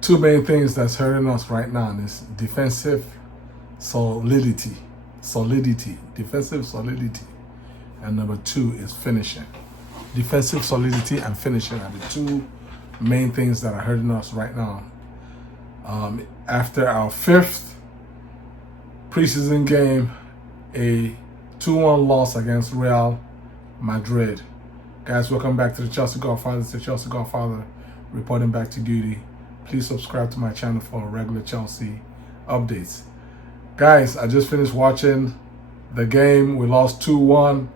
two main things that's hurting us right now is defensive defensive solidity, and number two is finishing. Defensive solidity and finishing are the two main things that are hurting us right now. After our fifth preseason game, a 2-1 loss against Real Madrid. Guys, welcome back to the Chelsea Godfather. It's the Chelsea Godfather reporting back to duty. Please subscribe to my channel for regular Chelsea updates. Guys, I just finished watching the game. We lost 2-1.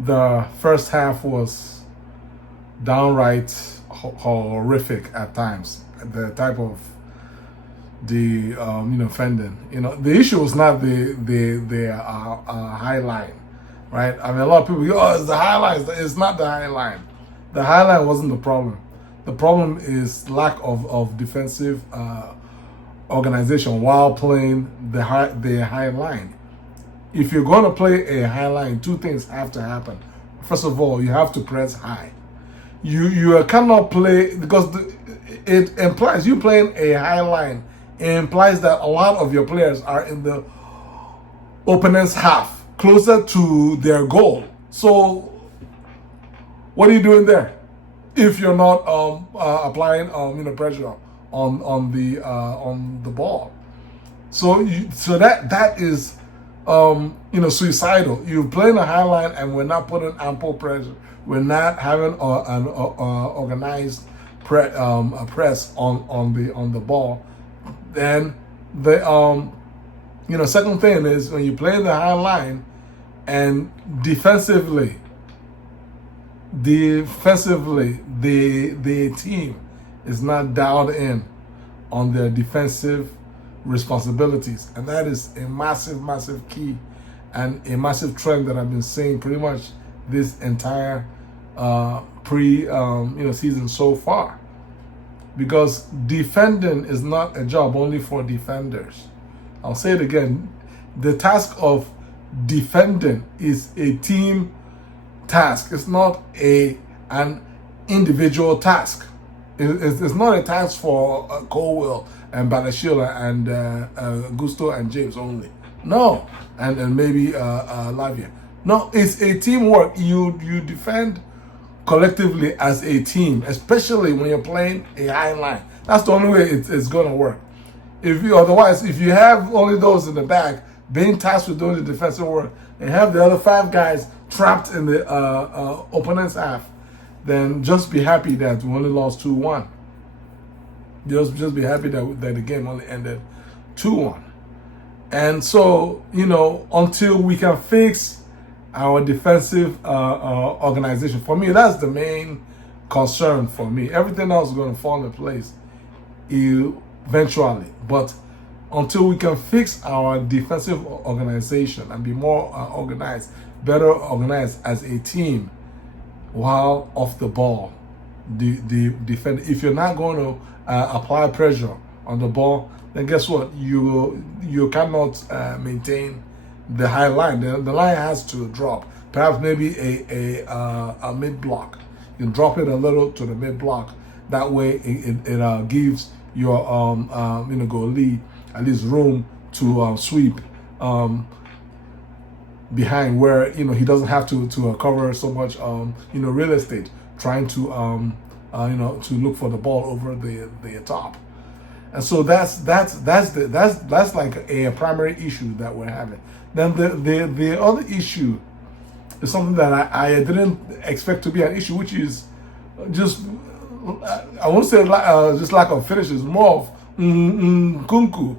The first half was downright horrific at times. The type of fending. The issue was not the high line, right? I mean, a lot of people go, "Oh, it's the high line." It's not the high line. The high line wasn't the problem. The problem is lack of defensive organization while playing the high line. If you're going to play a high line, two things have to happen. First of all, you have to press high. You cannot play, because it implies you playing a high line. It implies that a lot of your players are in the opponent's half, closer to their goal. So what are you doing there if you're not applying pressure on the ball? So that is suicidal. You're playing a high line and we're not putting ample pressure. We're not having an organized press on the ball. Then the second thing is, when you play the high line and defensively the team is not dialed in on their defensive responsibilities, and that is a massive key and a massive trend that I've been seeing pretty much this entire season so far. Because defending is not a job only for defenders. I'll say it again. The task of defending is a team task. It's not an individual task. It's not a task for Colwell and Balashila and Gusto and James only. No, and maybe Lavia. No, it's a teamwork. You defend collectively as a team, especially when you're playing a high line. That's the only way it's going to work. If you have only those in the back being tasked with doing the defensive work, and have the other five guys trapped in the opponent's half, then just be happy that we only lost 2-1. Just be happy that the game only ended 2-1. And so, until we can fix our defensive organization, for me, that's the main concern for me. Everything else is going to fall into place eventually. But until we can fix our defensive organization and be more organized, better organized as a team while off the ball, the defend. If you're not going to apply pressure on the ball, then guess what? You cannot maintain the high line. The line has to drop. Perhaps maybe a mid block. You can drop it a little to the mid block. That way, it gives your goalie at least room to sweep behind, where he doesn't have to cover so much real estate trying to to look for the ball over the top. And so that's like a primary issue that we're having. Then the other issue is something that I didn't expect to be an issue, which is just, I won't say just lack of finishes, more of kunku,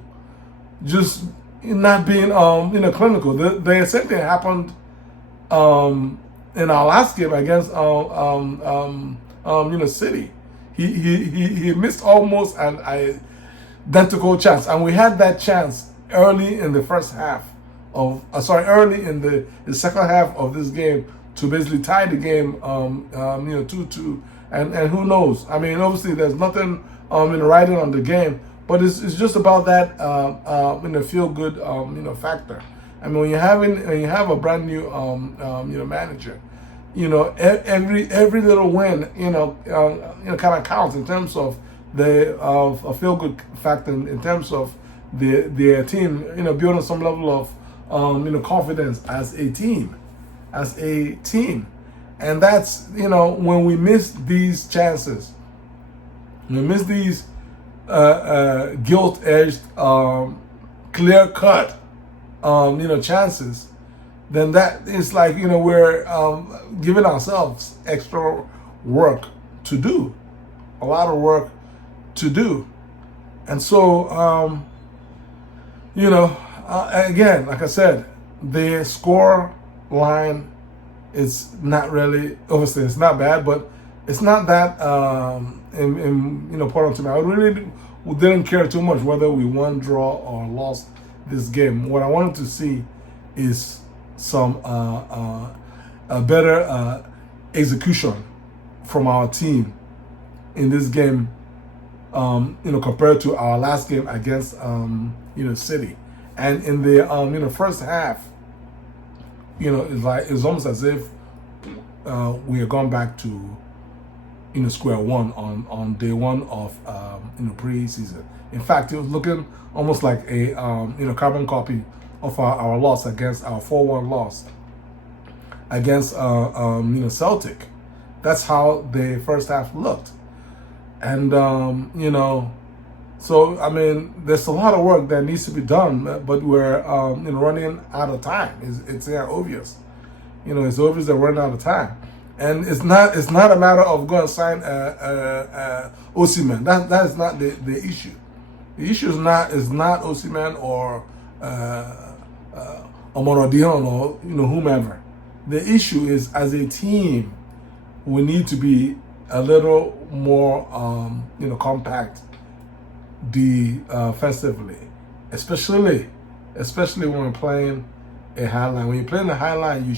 just not being clinical. The same thing happened in our last game against City. He missed almost an identical chance, and we had that chance early in the first half early in the second half of this game to basically tie the game 2-2, and who knows? I mean, obviously there's nothing writing on the game, but it's just about that feel good factor. I mean, when you have a brand new manager, every little win kind of counts in terms of a feel good fact in terms of their team, building some level of confidence as a team, and that's when we miss these chances, we miss these guilt-edged, clear-cut, chances. Then that is like we're giving ourselves extra work to do, a lot of work to do, and so again, like I said, the score line is not really, obviously it's not bad, but it's not that important to me. I really didn't care too much whether we won, draw, or lost this game. What I wanted to see is some a better execution from our team in this game, compared to our last game against City. And in the first half, it's almost as if we had gone back to square one on day one of pre-season. In fact, it was looking almost like a carbon copy of our loss against our 4-1 loss against Celtic. That's how the first half looked, and so I mean, there's a lot of work that needs to be done, but we're running out of time. It's obvious, it's obvious that we're running out of time, and it's not a matter of going to sign Osimhen. That is not the issue. The issue is not Osimhen or Omorodion or whomever. The issue is, as a team, we need to be a little more compact defensively, especially when we're playing a high line. When you're playing a high line, you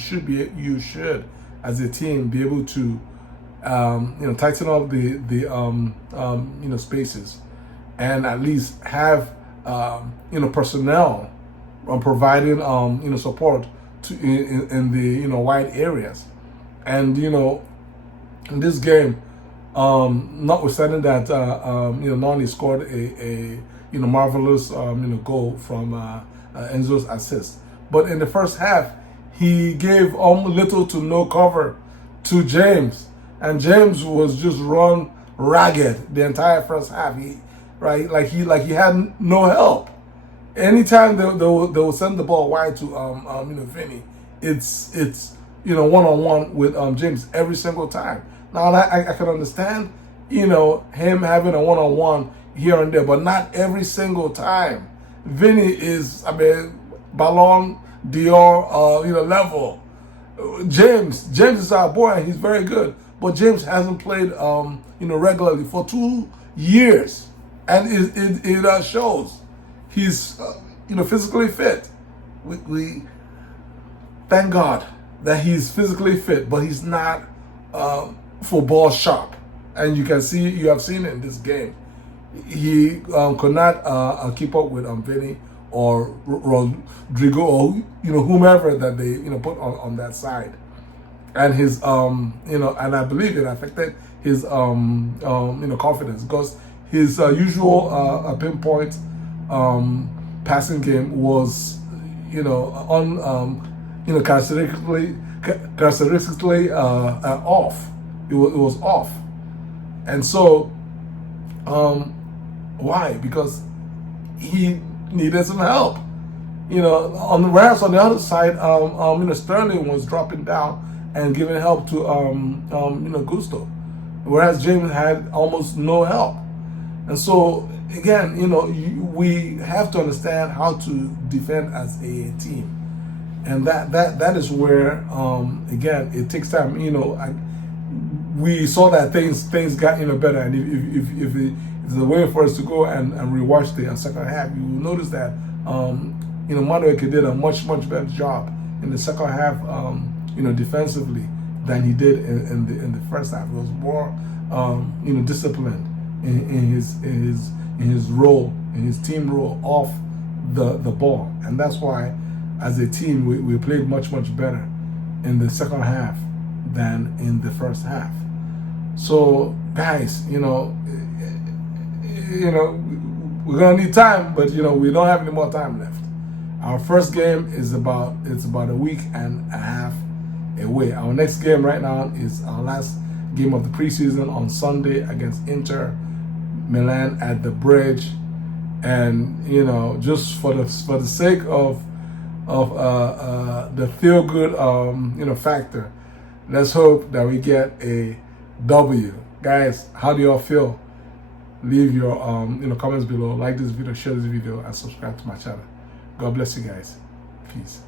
should as a team be able to tighten up the spaces, and at least have personnel providing support to in the wide areas. And in this game, notwithstanding that Nani scored a marvelous goal from Enzo's assist, but in the first half he gave little to no cover to James, and James was just run ragged the entire first half. He had no help. Anytime they will send the ball wide to Vinny, it's one-on-one with James every single time. Now I can understand him having a one-on-one here and there, but not every single time. Vinny is Ballon d'Or level. James is our boy, and he's very good, but James hasn't played regularly for 2 years, and it shows. He's physically fit. We thank God that he's physically fit, but he's not football sharp, and you have seen it in this game. He could not keep up with Vinny or Rodrigo or whomever that they put on that side, and his and I believe it affected his confidence, because his usual pinpoint passing game was characteristically off. It was off, and so why? Because he needed some help. On the other side, Sterling was dropping down and giving help to Gusto, whereas James had almost no help. And so again, we have to understand how to defend as a team, and that is where again it takes time. We saw that things got better, and if there's a way for us to go and rewatch the second half, you will notice that Madueke did a much better job in the second half, defensively, than he did in the first half. He was more disciplined in his role, in his team role off the ball, and that's why as a team we played much better in the second half than in the first half. So guys, you know, we're gonna need time, but you know, we don't have any more time left. Our first game is about a week and a half away. Our next game right now is our last game of the preseason on Sunday against Inter Milan at the Bridge. And you know, just for the sake of the feel good you know, factor, let's hope that we get a W. Guys, how do y'all feel? Leave your you know, comments below. Like this video, share this video, and subscribe to my channel. God bless you guys. Peace.